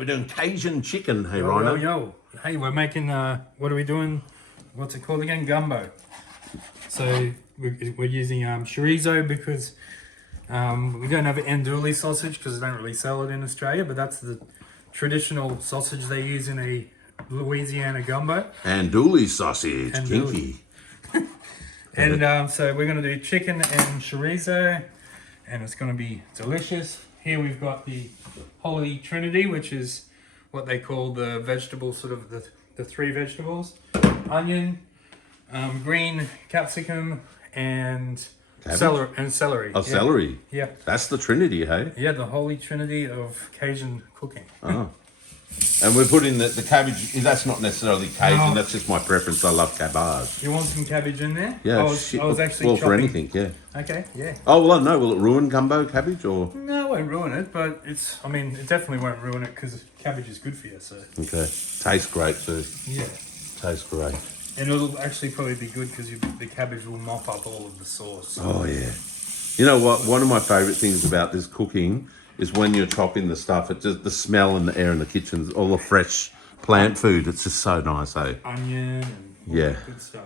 we're doing Cajun chicken. Hey, Yo, Rhino. yo. Hey, we're making, what are we doing? What's it called again? Gumbo. So we're using chorizo because we don't have andouille sausage because they don't really sell it in Australia, but that's the traditional sausage they use in a Louisiana gumbo. Andouille sausage, Andouille. kinky. And so we're going to do chicken and chorizo, and it's going to be delicious. Here we've got the Holy Trinity, which is what they call the vegetable, sort of the three vegetables: onion, green capsicum, and celery. Oh, celery. Yeah. That's the Trinity, hey? Yeah, the Holy Trinity of Cajun cooking. Oh. And we're putting the cabbage. That's not necessarily Cajun. No. That's just my preference. I love cabbage. You want some cabbage in there? Yeah, I was actually well, chopping. for anything, yeah. Okay, yeah. Oh, well, no. Will it ruin gumbo cabbage or? No, it won't ruin it, but it definitely won't ruin it because cabbage is good for you, so. Okay. Tastes great too. Yeah. Tastes great. And it'll actually probably be good because the cabbage will mop up all of the sauce. Oh, yeah. You know what? One of my favourite things about this cooking is when you're chopping the stuff, it just the smell and the air in the kitchen, all the fresh plant food. It's just so nice, eh? Onion and all that good stuff.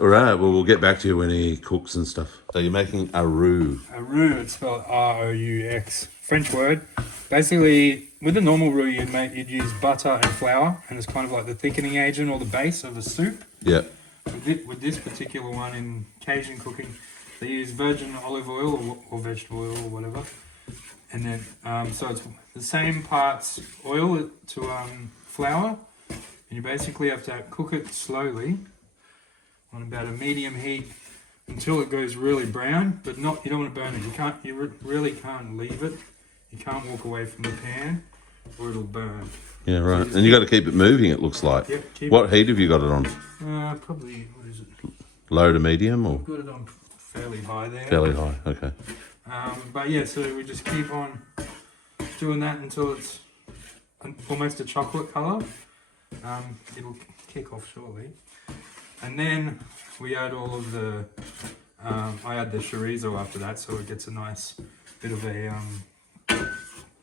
All right. Well, we'll get back to you when he cooks and stuff. So you're making a roux. A roux, it's spelled R-O-U-X. French word. Basically, with a normal roux, you'd use butter and flour, and it's kind of like the thickening agent or the base of a soup. Yeah. With this particular one in Cajun cooking, they use virgin olive oil or vegetable oil or whatever. And then, so it's the same parts oil to flour, and you basically have to cook it slowly on about a medium heat until it goes really brown, but not, you don't want to burn it. You really can't leave it. You can't walk away from the pan or it'll burn. Yeah, right. And you got to keep it moving, it looks like. Yep. What heat have you got it on? Probably, what is it? Low to medium or? I've got it on fairly high there. Fairly high, okay. But yeah, so we just keep on doing that until it's almost a chocolate color. It'll kick off shortly. And then we add all of the, I add the chorizo after that, so it gets a nice bit of a...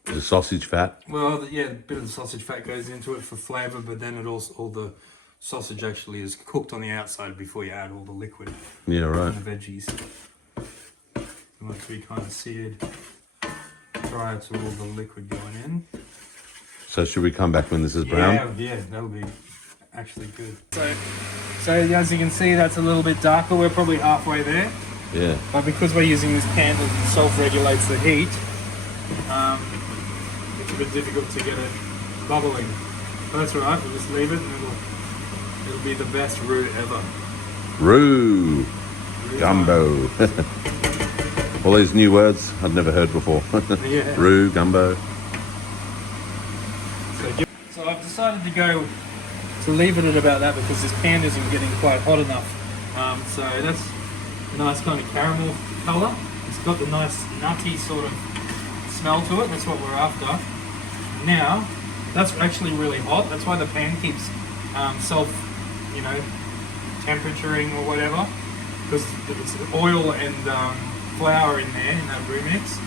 The sausage fat? Well, yeah, a bit of the sausage fat goes into it for flavour, but then all the sausage actually is cooked on the outside before you add all the liquid. Yeah, right. And the veggies. You want it to be kind of seared prior to all the liquid going in. So should we come back when this is brown? Yeah, that'll be actually good. So as you can see, that's a little bit darker. We're probably halfway there. Yeah. But because we're using this pan that self-regulates the heat, it's a bit difficult to get it bubbling. But that's all right. We'll just leave it, and it'll be the best roux ever. Roux. Gumbo. All these new words I'd never heard before. Yeah. Roux, gumbo. So I've decided to leave it at about that because this pan isn't getting quite hot enough. So that's a nice kind of caramel colour. It's got the nice nutty sort of smell to it. That's what we're after. Now, that's actually really hot. That's why the pan keeps temperaturing or whatever, because it's oil and flour in there in that roux mix,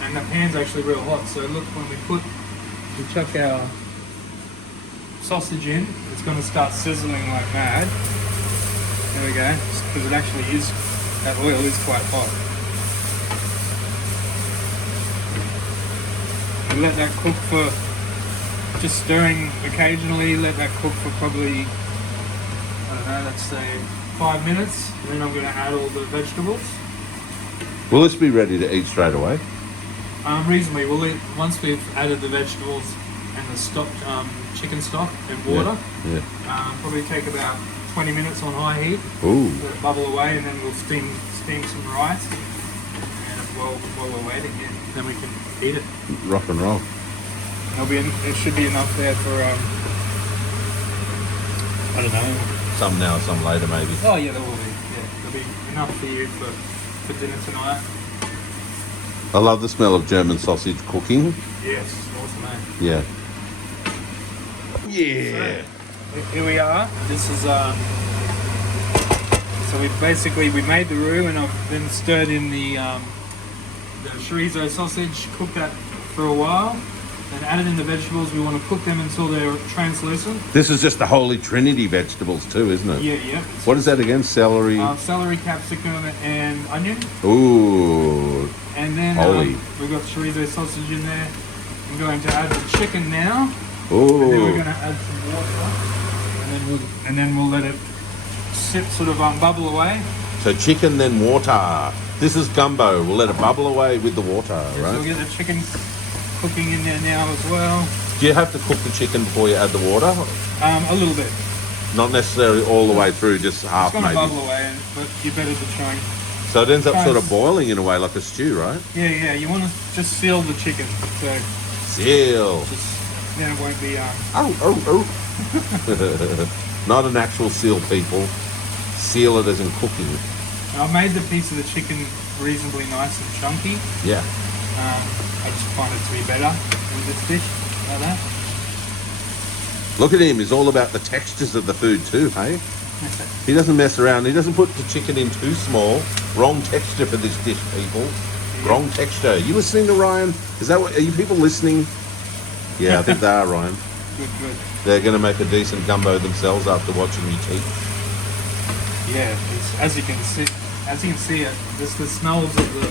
and the pan's actually real hot. So look, when we chuck our sausage in, it's going to start sizzling like mad. There we go, because it actually is, that oil is quite hot. And let that cook for, just stirring occasionally, let that cook for probably, I don't know, let's say 5 minutes, and then I'm going to add all the vegetables. Will this be ready to eat straight away? Reasonably, we'll eat once we've added the vegetables and the stock, chicken stock and water. Yeah. Probably take about 20 minutes on high heat. Ooh. Let it bubble away, and then we'll steam some rice. And while we're waiting, then we can eat it. Rock and roll. It should be enough there for I don't know. Some now, some later, maybe. Oh yeah, there will be. Yeah, there'll be enough for you for dinner tonight. I love the smell of German sausage cooking. Yes, awesome, eh? Yeah. Yeah. So, here we are. This is so we made the roux, and I've then stirred in the chorizo sausage, cooked that for a while, Then added in the vegetables. We want to cook them until they're translucent. This is just the holy trinity vegetables too, isn't it? Yeah. What is that again? Celery. Celery, capsicum, and onion. Ooh. And then Holy. we've got chorizo sausage in there. I'm going to add the chicken now. Ooh. And then we're going to add some water. And then we'll let it sit, sort of bubble away. So chicken, then water. This is gumbo. We'll let it bubble away with the water, So right? we'll get the chicken cooking in there now as well. Do you have to cook the chicken before you add the water? A little bit. Not necessarily all the way through, just half It's going to maybe. bubble away, but you're better to try. So it ends up Try sort and- of boiling in a way like a stew, right? Yeah. You want to just seal the chicken, so Seal. then it won't be. Oh. Not an actual seal, people. Seal it as in cooking. I made the piece of the chicken reasonably nice and chunky. Yeah. I just find it to be better with this dish like that. Look at him. He's all about the textures of the food too, hey? He doesn't mess around. He doesn't put the chicken in too small. Wrong texture for this dish, people. Wrong texture. You listening to Ryan? Is that what? Are you people listening? Yeah, I think they are, Ryan. Good. They're going to make a decent gumbo themselves after watching you eat. Yeah, as you can see it, there's the smells of the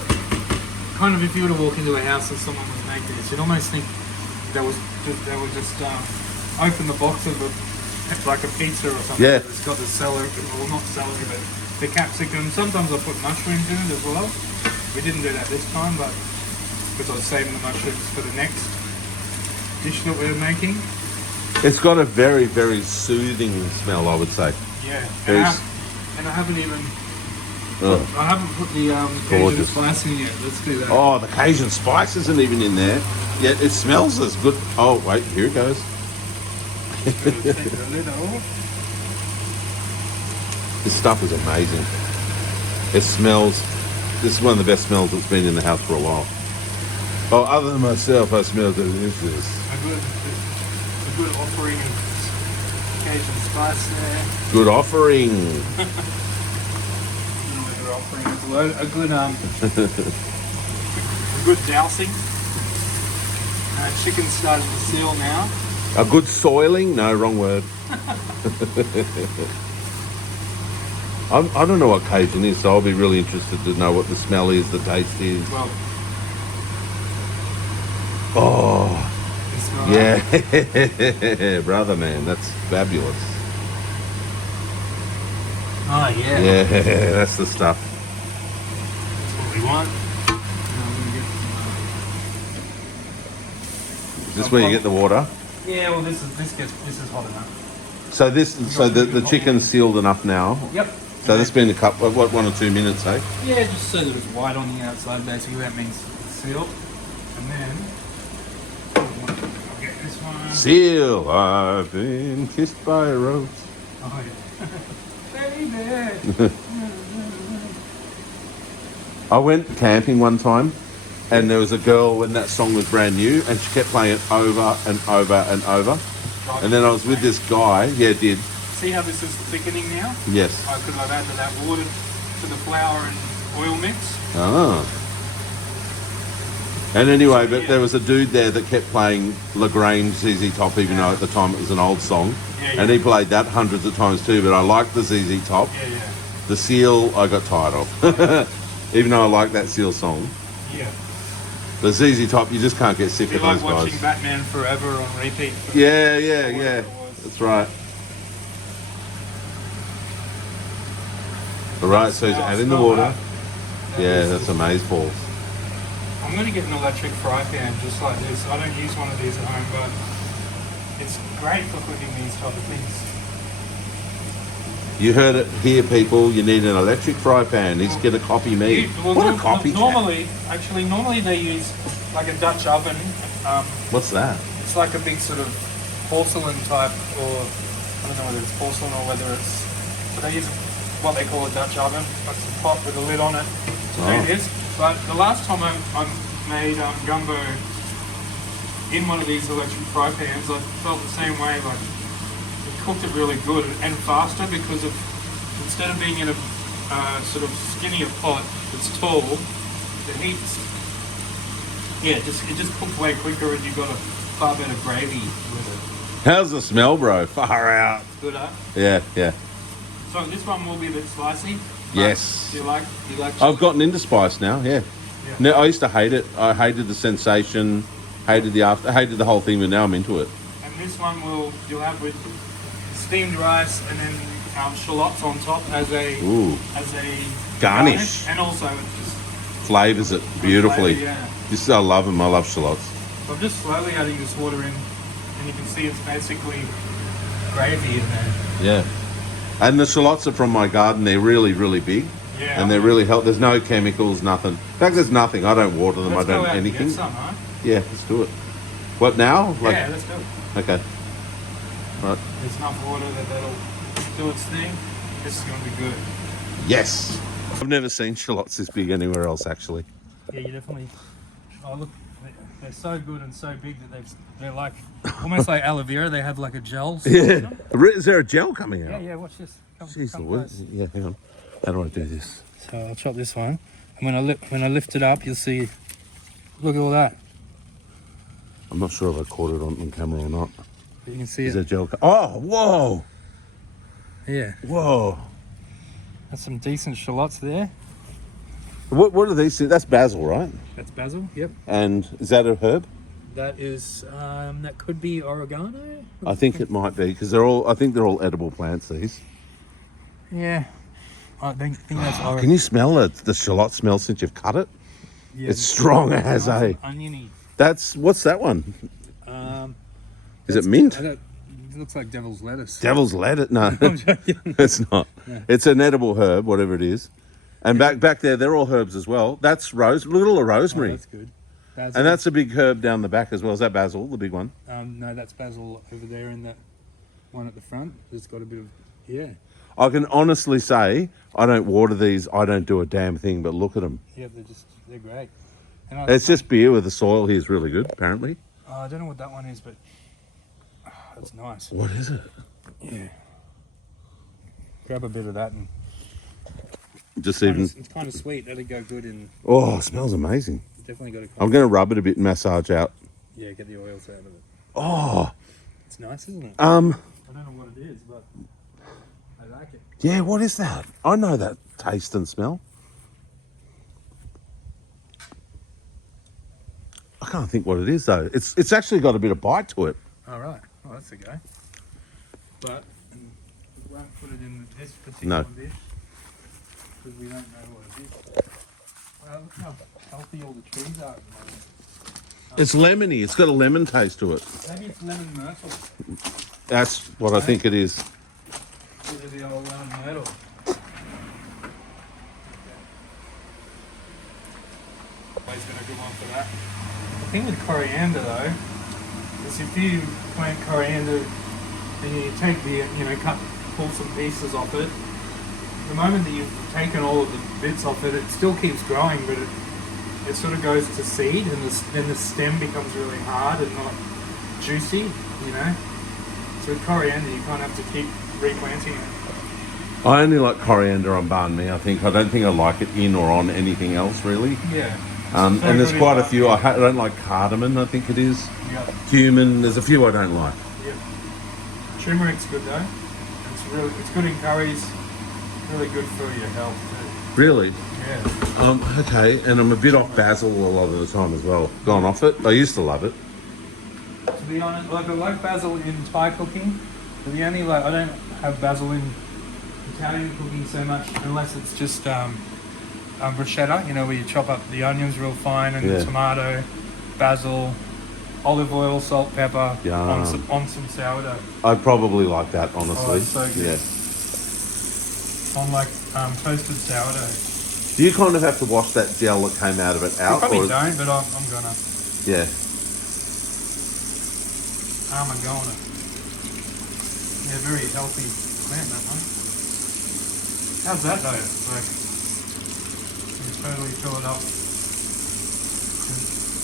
kind of, if you were to walk into a house and someone was making this, you'd almost think they would just open the box of like a pizza or something. Yeah. It's got the celery, well not celery, but the capsicum. Sometimes I put mushrooms in it as well. We didn't do that this time, but because I was saving the mushrooms for the next dish that we're making. It's got a very, very soothing smell, I would say. Yeah, There's- and I haven't even. Oh. I haven't put the Cajun Gorgeous. spice in yet. Let's do that. Oh, the Cajun spice isn't even in there. Yet it smells as good. Oh, wait, here it goes. Take a little. This stuff is amazing. It smells. This is one of the best smells that's been in the house for a while. Oh, other than myself, I smell delicious. A good offering of Cajun spice there. Good offering. Another offering as well. A good dousing. Chicken's starting to seal now. A good soiling? No, wrong word. I don't know what Cajun is, so I'll be really interested to know what the smell is, the taste is. Well, Oh, you smell that? yeah. Brother, man, that's fabulous. Oh yeah. Yeah, that's the stuff. That's what we want. Now I'm gonna get Is this where you get the water? yeah, well this is hot enough. So the chicken's sealed enough now. Yep. So that's been a couple, what, 1 or 2 minutes, eh? Yeah, just so that it's white on the outside, basically that means it's sealed. And then I'll get this one. Seal, I've been kissed by a rose. Oh yeah. Baby. I went camping one time, and there was a girl when that song was brand new, and she kept playing it over and over and over. And then I was with this guy. Yeah, it did. See how this is thickening now? Yes. Because I've added that water to the flour and oil mix. Ah. And anyway, but there was a dude there that kept playing LaGrange ZZ Top, even though at the time it was an old song. Yeah. And he played that hundreds of times too, but I liked the ZZ Top. Yeah. The Seal, I got tired of. Even though I like that Seal song. Yeah. The ZZ Top, you just can't get sick It'd of be those like watching guys. Batman Forever on repeat. Yeah. Whatever it was. That's right. All right, so he's adding the water. Yeah, that's amazeballs. I'm going to get an electric fry pan just like this. I don't use one of these at home, but it's great for cooking these type of things. You heard it here, people. You need an electric fry pan. He's going to copy me. What a copycat. Normally they use like a Dutch oven. What's that? It's like a big sort of porcelain type, or I don't know whether it's porcelain or whether it's. But they use what they call a Dutch oven, like a pot with a lid on it. So Oh. it is. But the last time I made gumbo in one of these electric fry pans, I felt the same way. Like it cooked it really good and faster because of instead of being in a sort of skinnier pot that's tall, the heat's it just cooked way quicker, and you got a far better gravy with it. How's the smell, bro? Far out. It's good, huh? Yeah, yeah. So this one will be a bit spicy. Yes. Do you like? I've gotten into spice now. Yeah. Yeah. No, I used to hate it. I hated the sensation, hated the hated the whole thing, but now I'm into it. And this one you'll have with steamed rice and then shallots on top as a Garnish. and also it just Flavors it beautifully. flavor, yeah. Just I love them. I love shallots. So I'm just slowly adding this water in, and you can see it's basically gravy in there. Yeah. And the shallots are from my garden. They're really, really big. Yeah. And they're really healthy. There's no chemicals, nothing. In fact, there's nothing. I don't water them. Let's I go don't out anything. And get some, huh? Yeah, let's do it. What now? Yeah, let's do it. Okay. Right. There's enough water that'll do its thing. This is going to be good. Yes. I've never seen shallots this big anywhere else, actually. Yeah, you definitely. Oh look, they're so good and so big that they're like almost like aloe vera. They have like a gel. Yeah. Is there a gel coming out? Yeah, yeah. Watch this. Jeez Come Louise. close. Yeah, hang on. How do I do this? So I'll chop this one, and when I lift it up, you'll see. Look at all that. I'm not sure if I caught it on camera or not. You can see Is it. there gel? Oh, whoa. Yeah, Whoa. that's some decent shallots there. What are these? That's basil, right? That's basil. Yep. And is that a herb? That is that could be oregano. I think it might be because I think they're all edible plants, these. Yeah. I think that's oregano. Can you smell it? The shallot smell since you've cut it? Yeah, It's strong as a. oniony. What's that one? Is it That's- mint? I don't- It looks like devil's lettuce. Devil's lettuce? No, I'm joking. it's not. Yeah. It's an edible herb, whatever it is. And back there, they're all herbs as well. That's little Oh, rosemary. that's good. Basil. And that's a big herb down the back as well. Is that basil, the big one? No, that's basil over there in that one at the front. It's got a bit of yeah. I can honestly say I don't water these. I don't do a damn thing. But look at them. Yeah, they're great. And It's just beer with the soil here is really good. Apparently. I don't know what that one is, but that's nice. What is it? Yeah. Grab a bit of that and Just even. it's kind of sweet. That'd go good in. Oh, it smells amazing. Definitely got to. I'm going to rub it a bit and massage out. Yeah, get the oils out of it. Oh. It's nice, isn't it? Um. I don't know what it is, but I like it. Yeah. What is that? I know that taste and smell. I can't think what it is though. It's actually got a bit of bite to it. All right. Oh, that's a go. But we won't put it in this particular dish because we don't know what it is. Well, look how healthy all the trees are at the moment. It's lemony. It's got a lemon taste to it. Maybe it's lemon myrtle. That's what I think it is. Bit of the old lemon myrtle. Always been a good one for that. The thing with coriander though is if you plant coriander and you take pull some pieces off it, the moment that you've taken all of the bits off it, it still keeps growing, but it sort of goes to seed, and then the stem becomes really hard and not juicy, you know. So with coriander, you kind of have to keep replanting it. I only like coriander on banh mi. I don't think I like it in or on anything else really. Yeah. And there's quite a few. I don't like cardamom. I think it is. Yeah. Cumin. There's a few I don't like. Yeah. Turmeric's good though. It's good in curries. Really good for your health too. Really? Yeah. Okay. And I'm a bit off basil a lot of the time as well. Gone off it. I used to love it. To be honest, I like basil in Thai cooking, but I don't have basil in Italian cooking so much unless it's just bruschetta, where you chop up the onions real fine and the tomato, basil, olive oil, salt, pepper on some sourdough. I'd probably like that, honestly. Oh, it's so good. Yeah. On like toasted sourdough. Do you kind of have to wash that gel that came out of it out? You probably or don't, but I'm gonna. Yeah. I'm gonna. Yeah, very healthy plant, that one. How's that though? Like, you totally fill it up.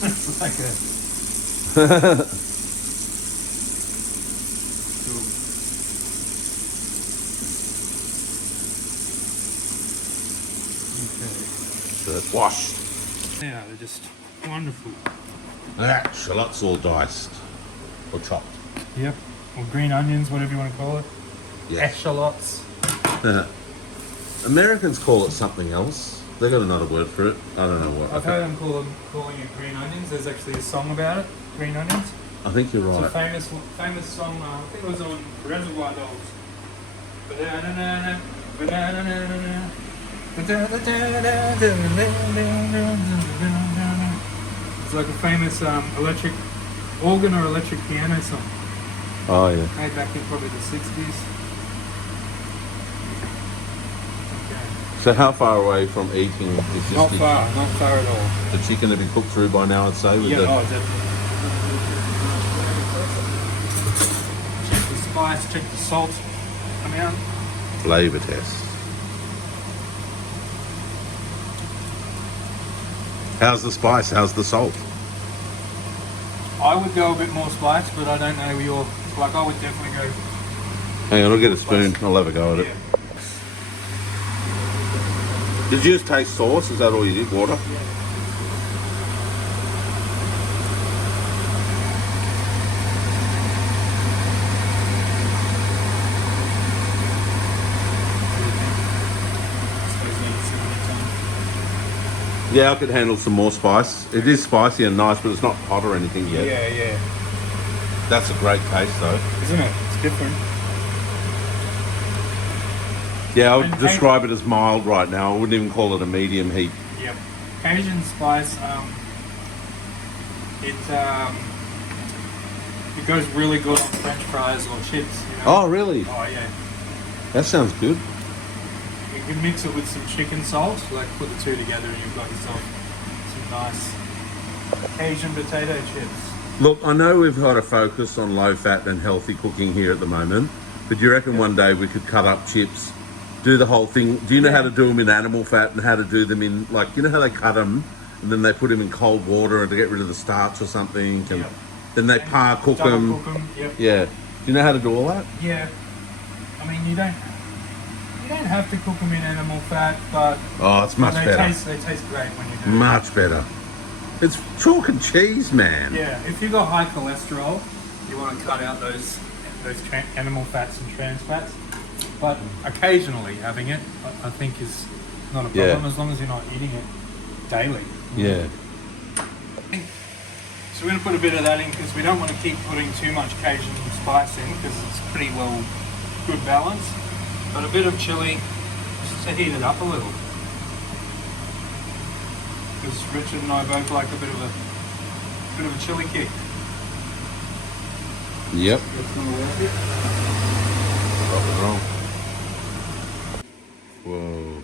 It's like a. Cool. Okay. So it's washed. Yeah, they're just wonderful. That shallot's all diced. or chopped. Yep. Or green onions, whatever you want to call it. Yes. Echallots. Americans call it something else. They got another word for it. I don't know what. I've heard them calling it green onions. There's actually a song about it, green onions. I think you're It's right. a famous song, I think it was on Reservoir Dogs. Ba-da-da-da-da, ba-da-da-da-da-da, ba-da-da-da-da-da-da-da-da-da. It's like a famous electric organ or electric piano song. Oh yeah. Made back in probably the 60s. Okay. So how far away from eating is this? Not dish? far at all. The chicken to be cooked through by now, I'd say. With Yeah, the... oh, definitely. Check the spice, check the salt. Come out. Flavour test. How's the spice? How's the salt? I would go a bit more spice, but I don't know your. Like, I would definitely go. Hang on, I'll get a spoon. I'll have a go at it. Yeah. Did you just taste sauce? Is that all you did? Water? Yeah, I could handle some more spice. It is spicy and nice, but it's not hot or anything yet. Yeah. That's a great taste, though. Isn't it? It's different. Yeah, I would And describe it as mild right now. I wouldn't even call it a medium heat. Yep. Cajun spice. It goes really good on French fries or chips. You know? Oh, really? Oh yeah. That sounds good. You can mix it with some chicken salt, like put the two together and you've got yourself some nice Cajun potato chips. Look, I know we've got a focus on low-fat and healthy cooking here at the moment, but do you reckon one day we could cut up chips, do the whole thing? Do you know how to do them in animal fat and how to do them in, like, you know how they cut them and then they put them in cold water to get rid of the starch or something, and then they cook Double them. cook 'em, yep. Yeah. Do you know how to do all that? Yeah. I mean, you don't have to cook them in animal fat, but Oh, it's much they better. They taste great when you do. Much better. It's chalk and cheese, man. Yeah, if you've got high cholesterol, you want to cut out those animal fats and trans fats. But occasionally having it, I think, is not a problem as long as you're not eating it daily. Yeah. So we're going to put a bit of that in because we don't want to keep putting too much Cajun spice in because it's pretty well good balance. But a bit of chili just to heat it up a little. Because Richard and I both like a bit of a chili kick. Yep. That's going to work it. Rock and roll. Whoa.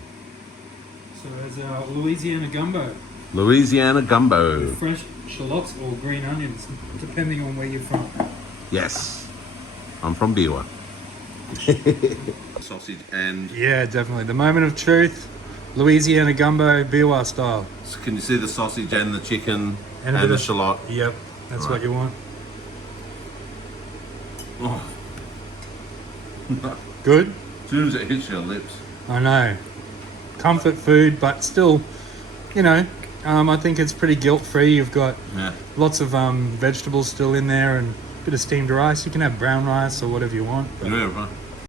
So there's our Louisiana gumbo. Louisiana gumbo. Fresh shallots or green onions, depending on where you're from. Yes. I'm from Biwa. Sausage and... Yeah, definitely. The moment of truth, Louisiana gumbo, Biwa style. So can you see the sausage and the chicken And a and bit the of- shallot? Yep, that's Right. what you want. Oh. Good? As soon as it hits your lips. I know. Comfort food, but still, you know, I think it's pretty guilt-free. You've got Yeah. lots of vegetables still in there and a bit of steamed rice. You can have brown rice or whatever you want. Yeah, right.